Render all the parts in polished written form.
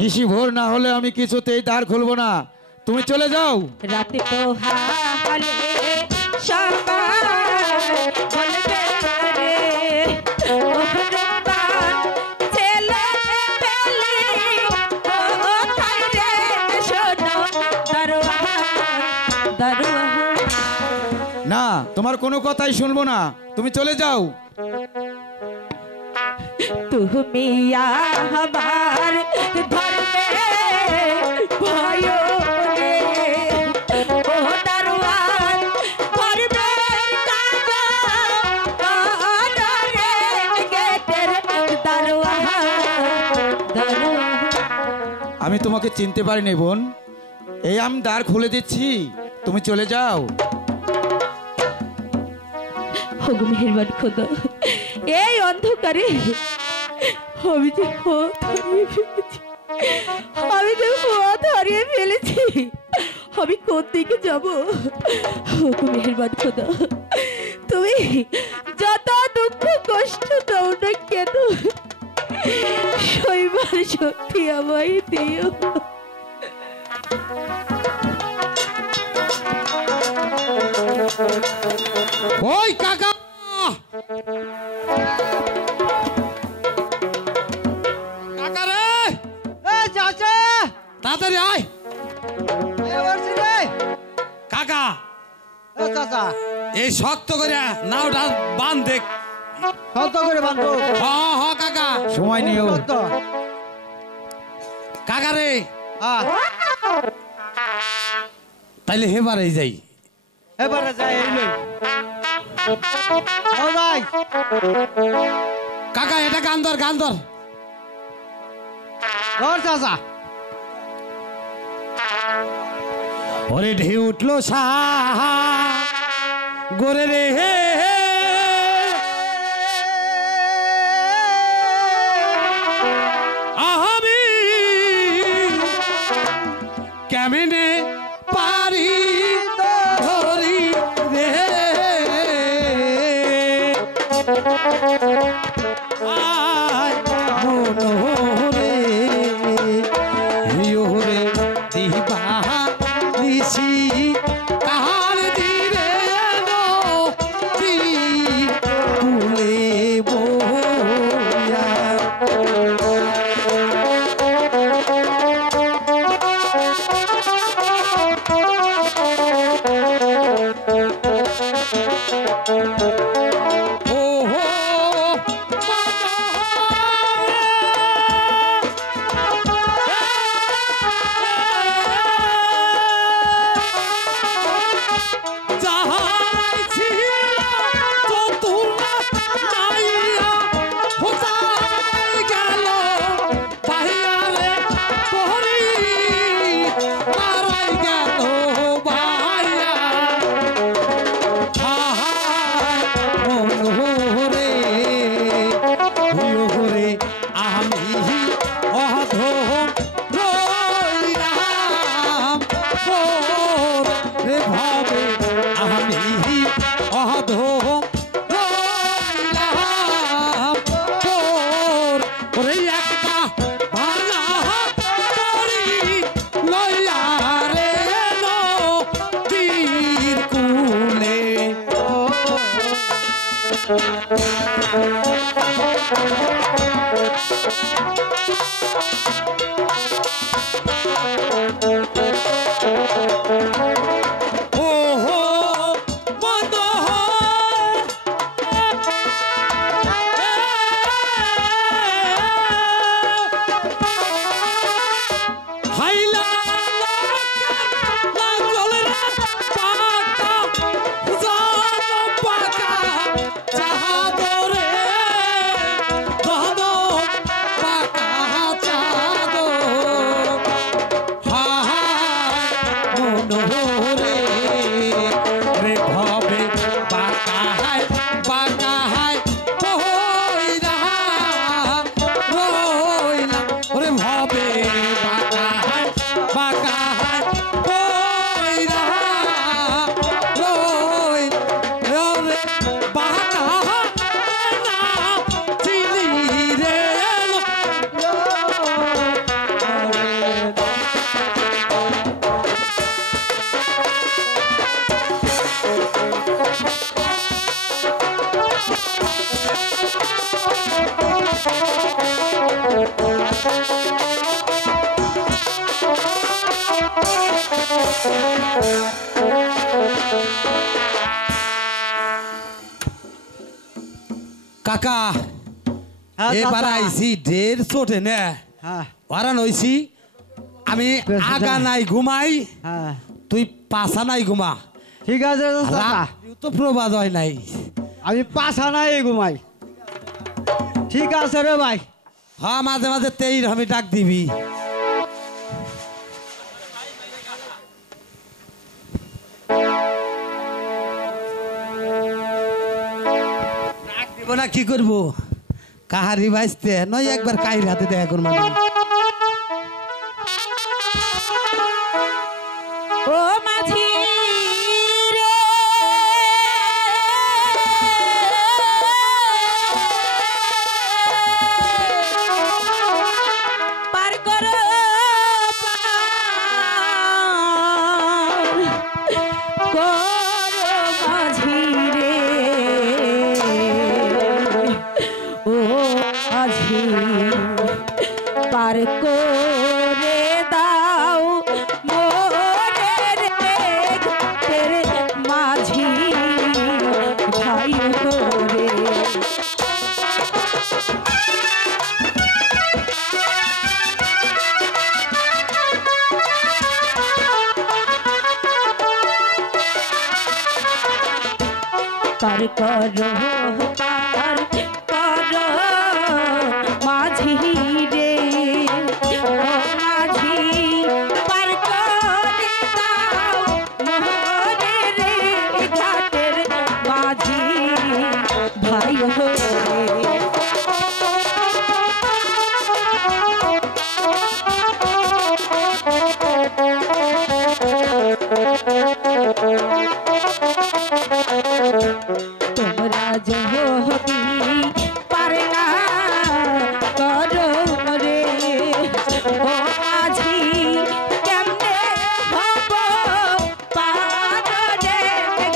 নিশি ভোর না হলে আমি কিছুতেই দ্বার খুলবো না। তুমি চলে যাও। রাতে পোহালে সকাল বলবে রে ও রূপবান ছেলে পেলে ও থাইরে শোনো দরওয়া দরওয়া। না, তোমার কোনো কথাই শুনবো না, তুমি চলে যাও। তুমি আমার ধর্মে ভয় রে ও দারোয়ান ধর্মে রে গেটের দারোয়ান দারোয়ান। আমি তোমাকে চিনতে পারিনি বোন, এই আমি দ্বার খুলে দিচ্ছি, তুমি চলে যাও। হোক মেহেরবান খোদা, এই অন্ধকারে আমি যে পথ হারিয়ে ফেলেছি, আমি কোন দিকে যাবো? হোক মেহেরবান খোদা, তুমি যত দুঃখ কষ্ট দাও না কেন, সইবার শক্তি আমায় দিও। ওই কাকা, কাকা রে, এই চাচা তাড়াতাড়ি আয়। এই বলছি রে কাকা, এই চাচা এই শক্ত করে নাওটা বাঁধ দেখ। শক্ত করে বাঁধবো? হ হ কাকা, সময় নিও। শক্ত। কাকা রে, হ্যাঁ তাইলে হেবারে যাই। এবারে যাই এই লই। ও ভাই কাকা এটা গান ধর, গান ধর। ধর চাচা। ওরে ঢেউ উঠলো সাহা গোরে রে হে, আমি কেমনে পারি ধরি রে, আয় মনোরে হিওরে দিবা নিশি কাহার দিরে নো কাকা হ্যাঁ, এবার চাচা। আইছি ঢের চোটে নে হ্যাঁ ওরান হইছি আমি বেশ, আগা যা। নাই ঘুমাই হ্যাঁ তুই পাছা নাই ঘুমা ঠিক আছে চাচা রাত্রিও তো প্রবাদ হয় নাই আমি পাছা নাই ঘুমাই ঠিক আছে রে ভাই হ্যাঁ মাঝে মাঝে তেইর আমি ডাক দিবি ডাক দিব না কি করবো কাহারি বাইসতে নয় একবার কাহির হাতে দেখা করবো ও মাঝি রে পার করো করো মাঝি রে ও মাঝি পার করে দাও মোরে রে তেরে মাঝি ভাই রে পার করো পার করো মাঝি রে ও মাঝি পার করে দাও মোরে রে ঘাটের মাঝি ভাই রে তোমরা যদি পারে না করো রে ও মাঝি কেমনে হব পার রে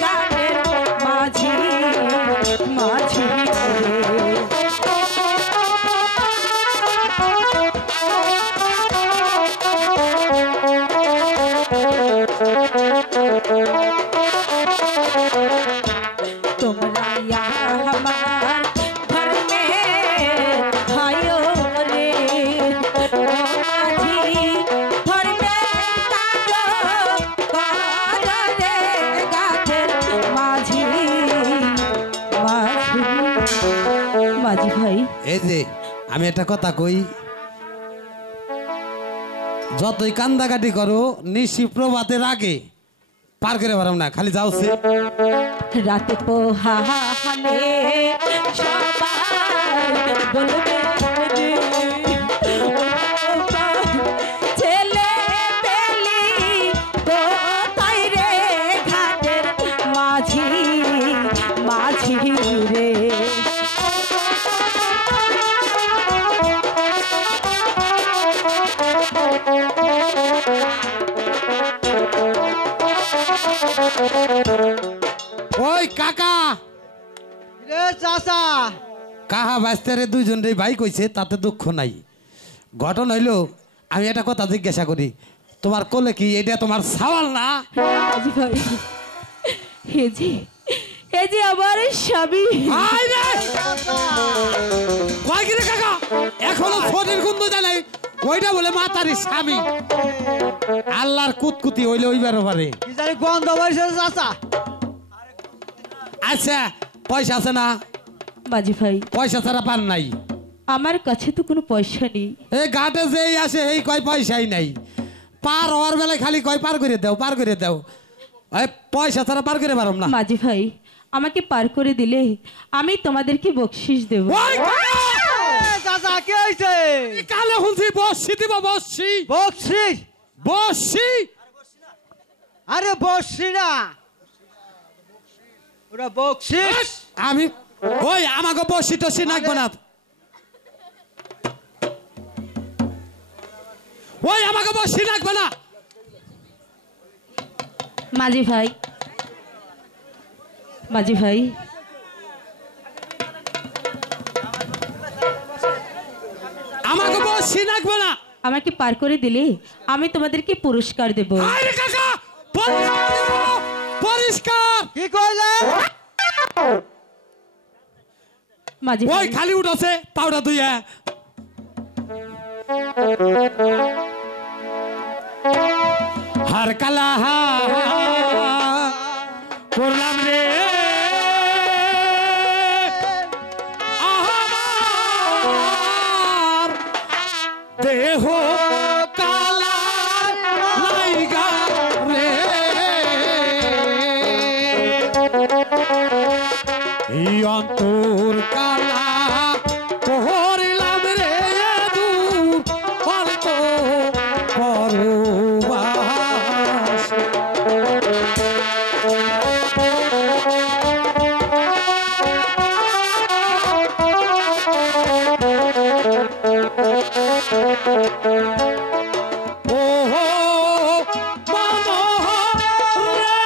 গানের মাঝি মাঝি রে তোমরা আমার ঘর মে ভাইও রে ও মাঝি ঘর মে কাজো কর রে গাছের মাঝি মাঝি মাঝি ভাই এই যে আমি একটা কথা কই যতই কান্দাকাটি করো নিশি প্রভাতের আগে পার করে পারাম না খালি যাওছে রাতে পোহালে সবাই বলবে রে, ছেলে পেলি কোথায় রে ঘাটের মাঝি মাঝি রে ওই কাকা রে চাচা কাহা বাস্তারে দুইজন রে ভাই কইছে তাতে দুঃখ নাই ঘটনা হইলো আমি একটা কথা জিজ্ঞাসা করি তোমার কোলে কি এটা তোমার সাওয়াল না মাঝি ভাই হে যে আমার স্বামী আই রে কয় কি রে কাকা এখনো শরীর গন্ধ যায় নাই ওইটা বলে মাতারি স্বামী আল্লাহর কুতকুতি হইলে ওইবার পারে কি জানি গন্ধ পাইছে চাচা আচ্ছা পয়সা আছে না মাঝি ভাই পয়সা ছাড়া পান নাই আমার কাছে তো কোনো পয়সা নেই এই ঘাটে যেই আসে এই কয় পয়সাই নাই পার হওয়ার বেলায় খালি কয় পার করে দাও পার করে দাও এই পয়সা ছাড়া পার করে পারম না মাঝি ভাই আমাকে পার করে দিলে আমি তোমাদেরকে বকশিস দেব ওই কাকা! চাচা কি হয়েছে এই কালে শুনছি বসছি দিব বসছি বসছি বসছি আরে বসছি না ওরা বকশিস আমি ওই আমাকে বসি টসি নাকবো না ওই আমাকে বসি নাকবো না মাঝি ভাই মাঝি ভাই আমাকে বসি নাকবো না আমাকে পার করে দিলে আমি তোমাদেরকে পুরস্কার দেব আরে কাকা পরিষ্কার পরিষ্কার কি কইলে মাঝি ওই ভাই খালি উঠাছে পাউডার দুইয়া হার কালা করলাম রে আমার দেহ কালা লাইগা রে এই অন্তর কালা পহরিলাম রে দূর অল্প পরবাস ওহো মনোহর রে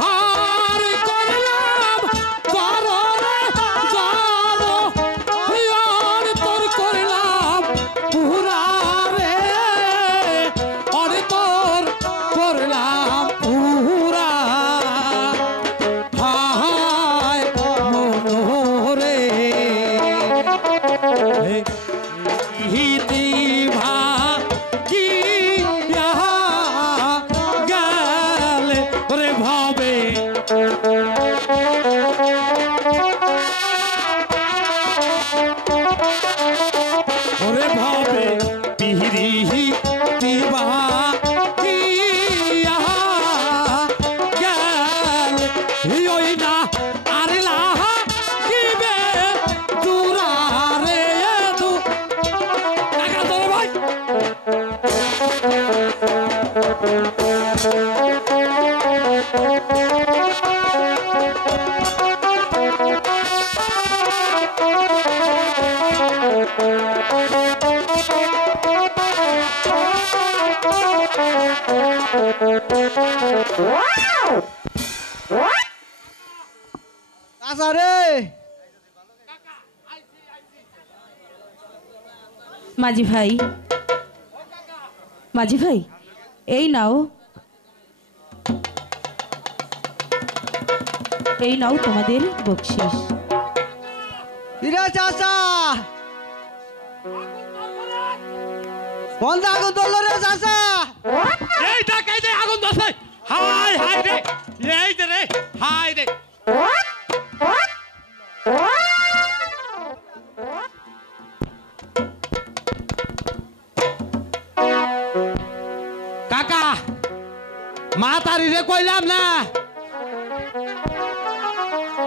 হার করলাম কররে জানো হিয়ার তোর করলাম পুরা রে অরে তোর করলাম পুরা হায় মনোরে হিতি ভাগি গেলে রে ভাবে ওরে ভাবে পিহিরি তিবা গেল ওই না আরে লাহা কিবে দুরারে দু টাকা ধরে ভাই চাচা রে মাঝি ভাই মাঝি ভাই এই নাও তোমাদের বকশিস। ইরে চাচা বন্ধ আগুন ধরলো রে চাচা এই টাকাই দে আগুন দছে হাই হাই রে এই যে রে হাই রে কাকা মা তারি রে কইলাম না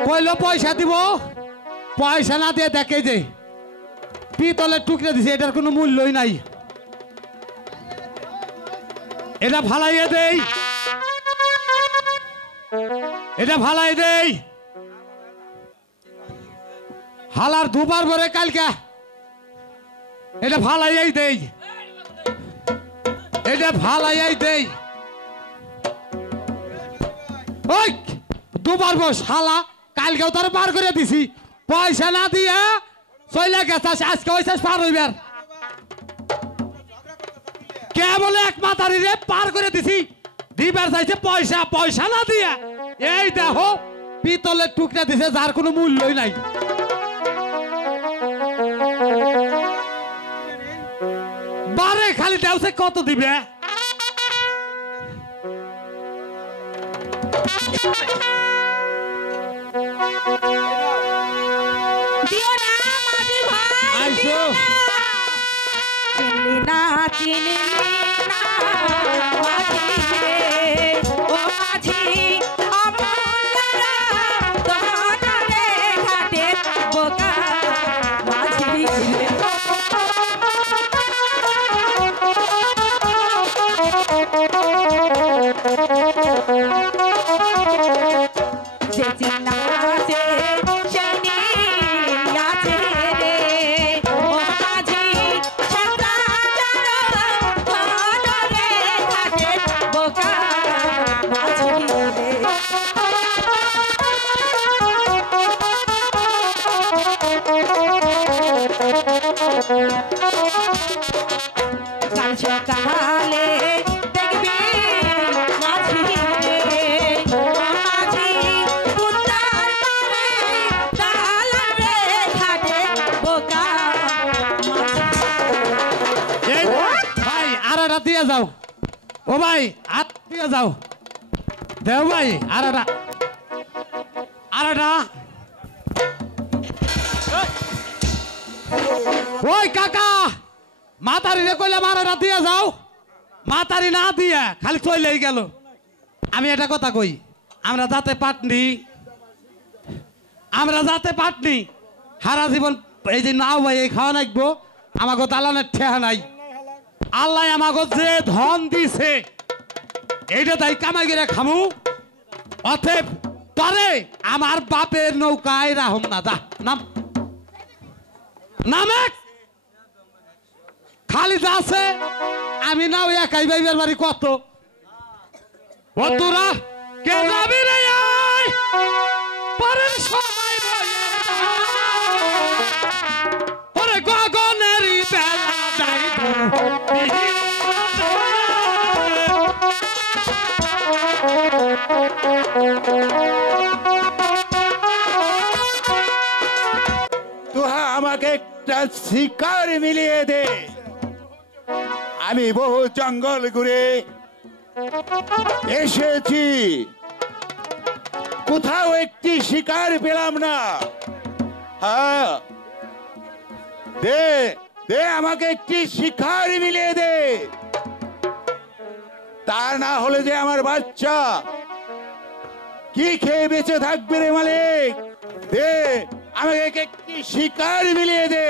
কইলো পয়সা দিব পয়সা না দিয়ে দেখে যে পিতলের টুকরে দিছে এটার কোনো মূল্যই নাই এটা ফালাইয়ে দেই এটা ফালাই দেই হালার দুবার ভরে কালকা এটা ফালাইয়াই দেই এটা ফালাইয়াই দেই ওই দুবার বস হালা কালকেও তার পার করে দিছি পয়সা না দিয়া চলে গেছে আজকে হয়েছে পার হইবার কে বলে এক মাতারি রে পার করে দিছি দিবার চাইছে পয়সা পয়সা না দিয়া এই দেখো পিতলের টুকরা দিছে যার কোনো মূল্যই নাই বারে খালি দেওছে কত দিবে দিও না মাঝি ভাই আইসো চিনলি না মাঝি রে ও মাঝি অমলারা তোমারে ঘাটে বোকা মাঝি রে যে চিনা আছে সেই আছে রে ও মাঝি সাদা রে ঘাটে বোকা মাঝি রে কাল সকালে দেখবি একটা দিয়ে যাও। ও ভাই হাত দিয়ে যাও। দেও ভাই আর একটা। ওই কাকা মাতারি রে কইলাম আর একটা দিয়ে যাও। মাতারি না দিয়া খালি চলেই গেল। আমি একটা কথা কই, আমরা যাতে পাটনি সারা জীবন এই যে নাও ভাই এই খাওয়া নাকবো, আমাকে দালানের ঠেহা নাই। আল্লাহ আমাকে যে ধন দিছে এইটা তাই কামাই করে খামু। অতএব তরে আমার বাপের নৌকায় রাহম না। দা নাম নামে খালি যাচ্ছে। আমি নাও একাই ভাইবার বাড়ি কত তোরা কে যাবি রে? পরের সময় ওরে গগনেরই বেলা যাইব। তোহা আমাকে একটা শিকার মিলিয়ে দে। আমি বহু জঙ্গল ঘুরে এসেছি, কোথাও একটি শিকার পেলাম না। হ্যাঁ দে দে, আমাকে একটি শিকার মিলিয়ে দে। তা না হলে যে আমার বাচ্চা কি খেয়ে বেঁচে থাকবে রে মালিক? দে আমাকে একটি শিকার মিলিয়ে দে।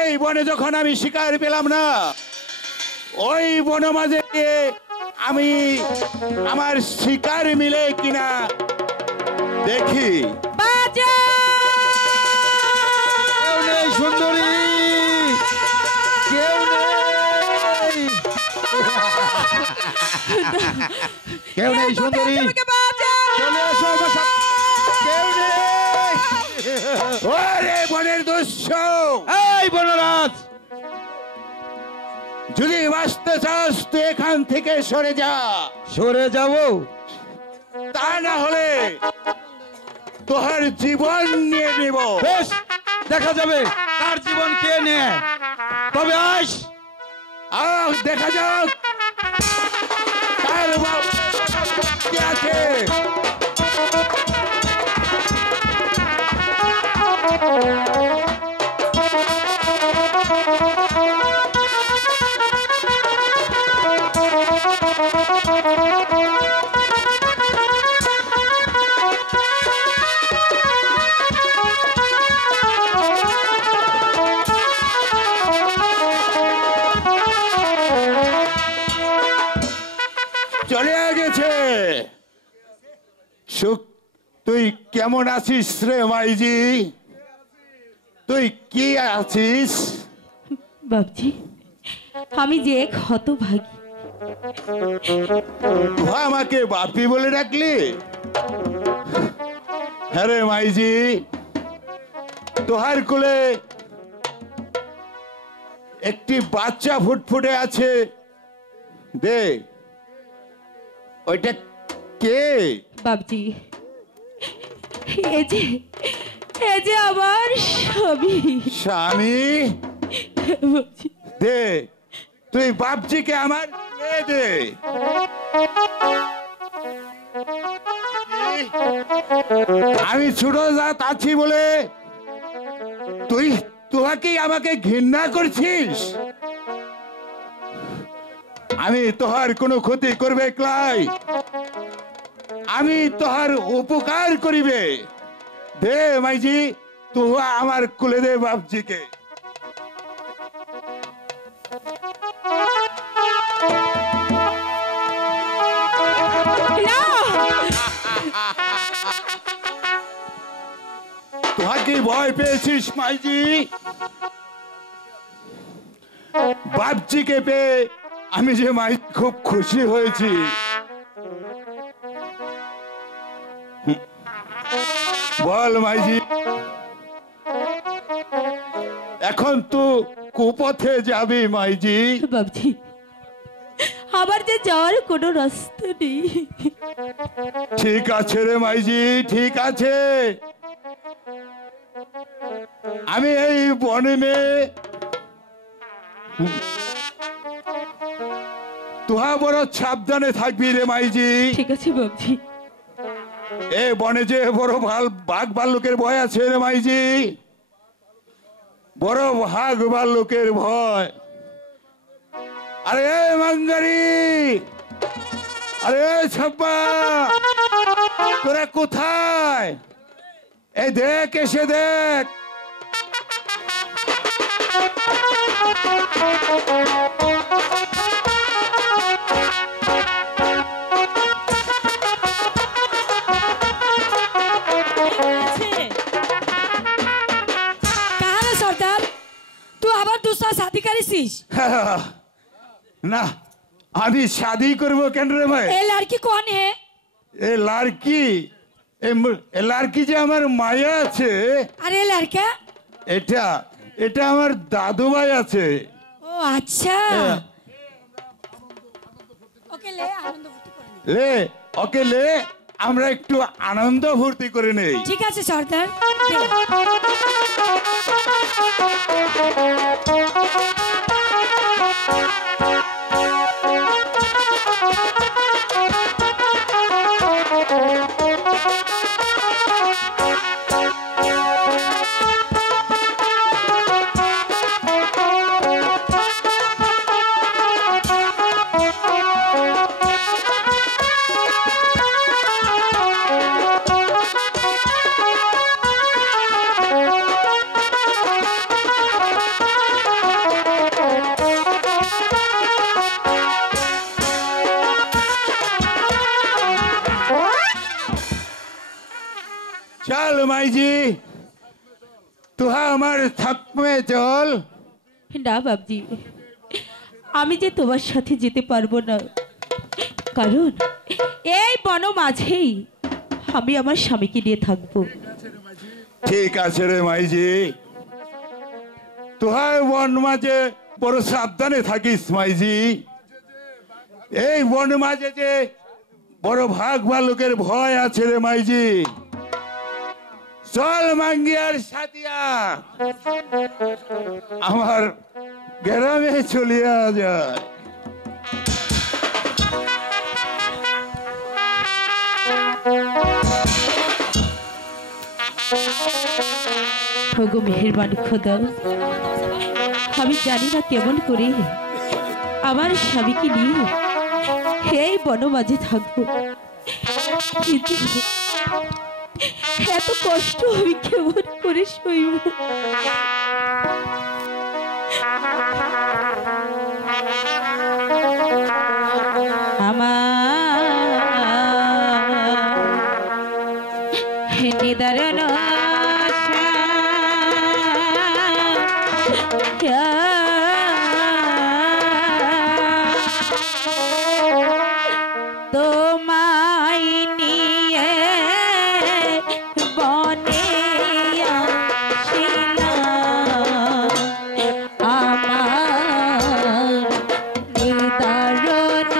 এই বনে যখন আমি শিকার পেলাম না, ওই বন মাঝে গিয়ে আমি আমার শিকার মিলে কিনা দেখি। কেউ নেই সুন্দরী, কেউ নেই, কেউ নেই সুন্দরী, চলে এসো আমার সাথে। কেউ নেই। ওরে বনের দস্যু, এই বনরাজ, যদি বাঁচতে চাস তুই এখান থেকে সরে যা। সরে যাবো? তা না হলে তোর জীবন নিয়ে নিব। বেশ, দেখা যাবে তার জীবন কে নেয়। তবে আস দেখা যাক কার বাপ কে আছে। চলে গেছে। সুখ, তুই কেমন আছিস রে মাইজি? তুই কি আছিস? বাবজি, আমি যে এক হতভাগী। তুই আমাকে বাপি বলে ডাকলি? হ্যাঁ রে মাইজি, তোহার কোলে একটি বাচ্চা ফুটফুটে আছে। দে, ওইটা কে? বাবজি, এ যে আমার স্বামী। স্বামী? বাবজি, দে, তুই বাপজিকে আমার দিয়ে দে। আমি ছোট জাত আছি বলে তোহাকে আমাকে ঘৃণা করছিস? আমি তোহার কোনো ক্ষতি করবে ক্লাই? আমি তোহার উপকার করিবে। দে মাইজি, তুহা আমার কুলে দে বাপজিকে। তোহাকে ভয় পেয়েছিস মাইজি? বাপজিকে পেয়ে আমি যে মাই খুব খুশি হয়েছি। বল মাইজি, এখন তো কুপথে যাবি মাইজি? বাবজি, আমার যে যাওয়ার কোনো রাস্তা নেই। ঠিক আছে রে মাইজি, ঠিক আছে। আমি এই বনে তুহা বড় সাবধানে থাকবি রে মাইজি। ঠিক আছে বাবজি। এ বনে যে বড় বাঘ ভাল্লুকের ভয় আছে রে মাইজি, বড় বাঘ ভাল্লুকের ভয়। আরে মাঙ্গারি, আরে ছাব্বা, তোরা কোথায়? এই দেখ, এসে দেখ। सरदार तू आबार दूसरा शादी करिसिस? না, আমি শাদি করবো কেন রে ভাই? ये लड़की कौन है? এ লাড়কি, এ লাড়কি যে আমার মায়া আছে। अरे लड़का? এটা এটা আমার দাদু ভাই আছে। ओ अच्छा। ओके ले आनंद फुर्ती করে নি। লে ওকে লে, আমরা একটু আনন্দ ফুর্তি করে নেই। ঠিক আছে সর্দার। চল মাইজি, তুহা আমার থাকমে চল। না বাবজি, আমি যে তোমার সাথে যেতে পারবো না, কারণ এই বন মাঝেই আমি আমার স্বামীকে নিয়ে থাকবো। ঠিক আছে রে মাইজি, তুহা বন মাঝে বড় সাবধানে থাকিস মাইজি। এই বন মাঝে যে বড় ভাগ ভাল্লুকের ভয় আছে রে মাইজি। চল মাঙ্গিয়ার সাথিয়া, আমার গ্রামে চলিয়া যায়। ওগো মেহেরবান খোদা, আমি জানি না কেমন করে আমার স্বামীকে নিয়ে এই বন মাঝে থাকবো, কিন্তু এত কষ্ট আমি কেমন করে সইব। আমার নিদারণ তোমায় নিয়ে বনে আসিলাম, আমার নিদারণ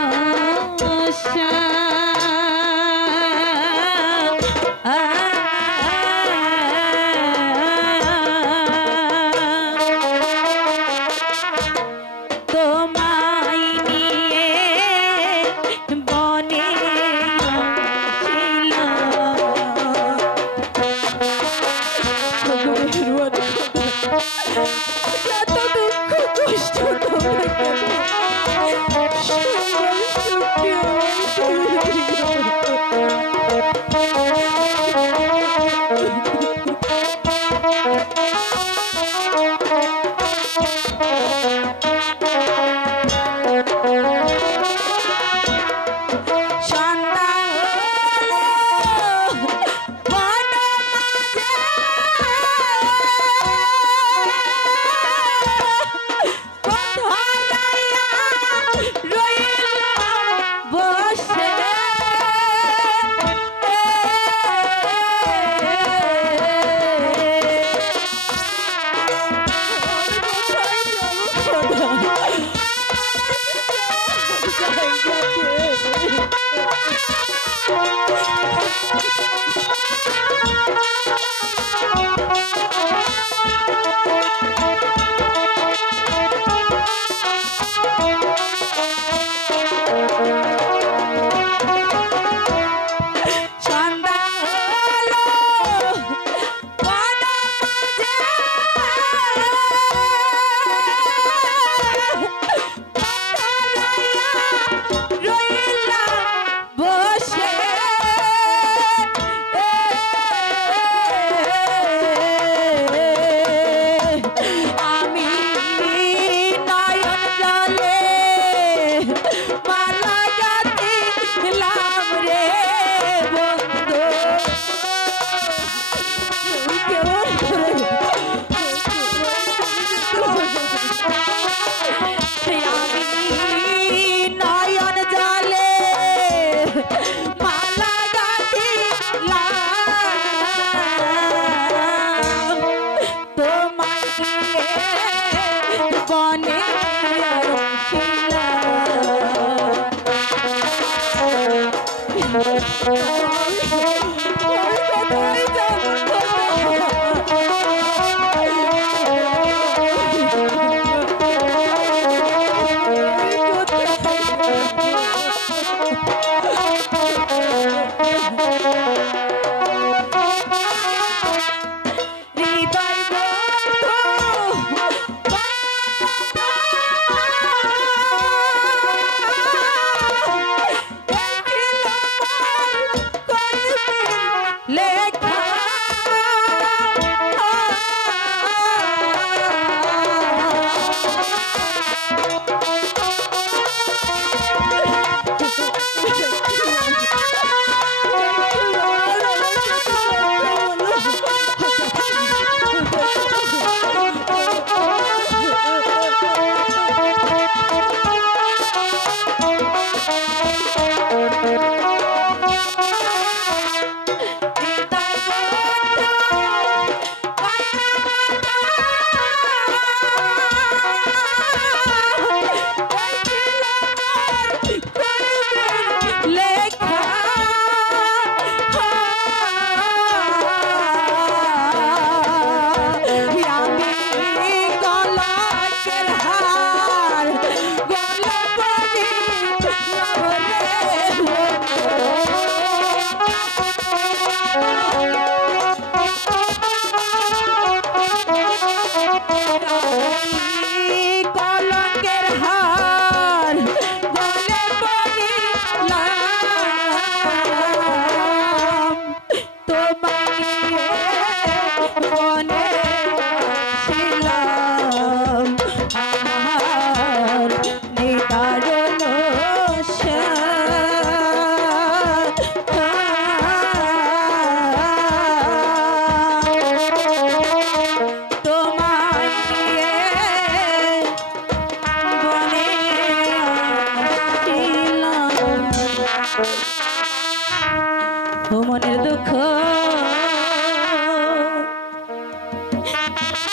মনের দুঃখ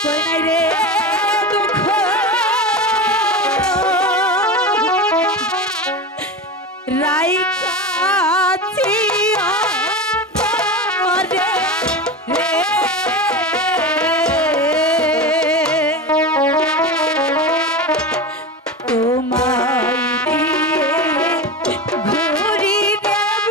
কই নাই রে দুঃখ রাইকাছি রে রে তোমায় দিয়ে ঘুরি দেব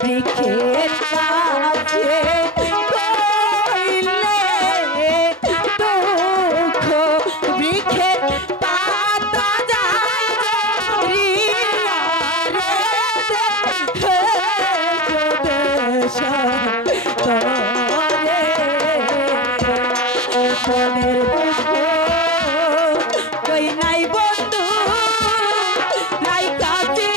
বৃক্ষের কাছে কইলে দুঃখ বৃক্ষের পাতা যায় রিয়া রে দেশ তোরে মনের দুঃখ কই নাই বন্ধু নাই কাছে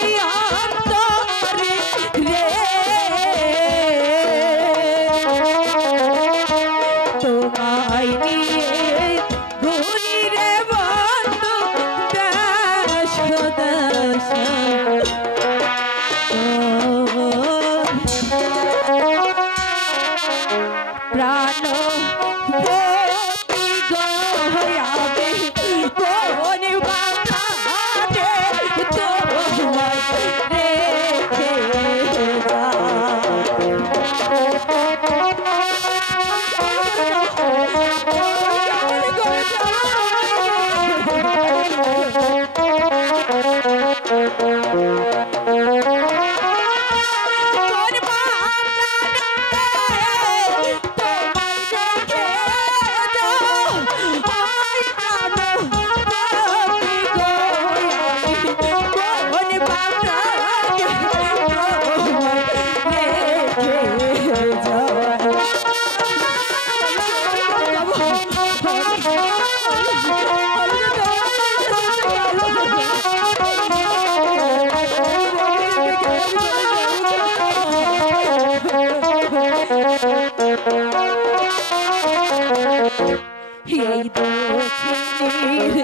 এই দক্ষিণের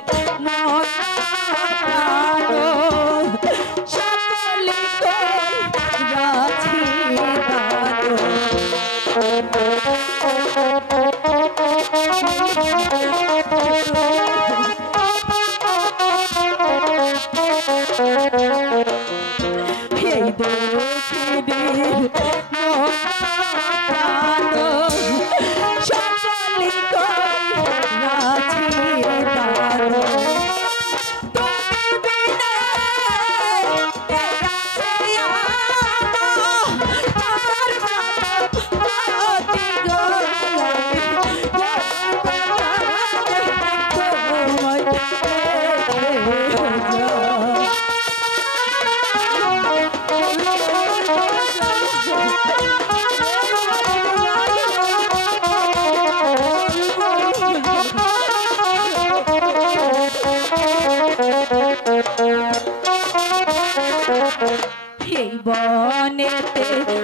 মনানো সকলে কইরাছে এই দক্ষিণের মনানো সকলে কইরাছে দানো এই বনেতে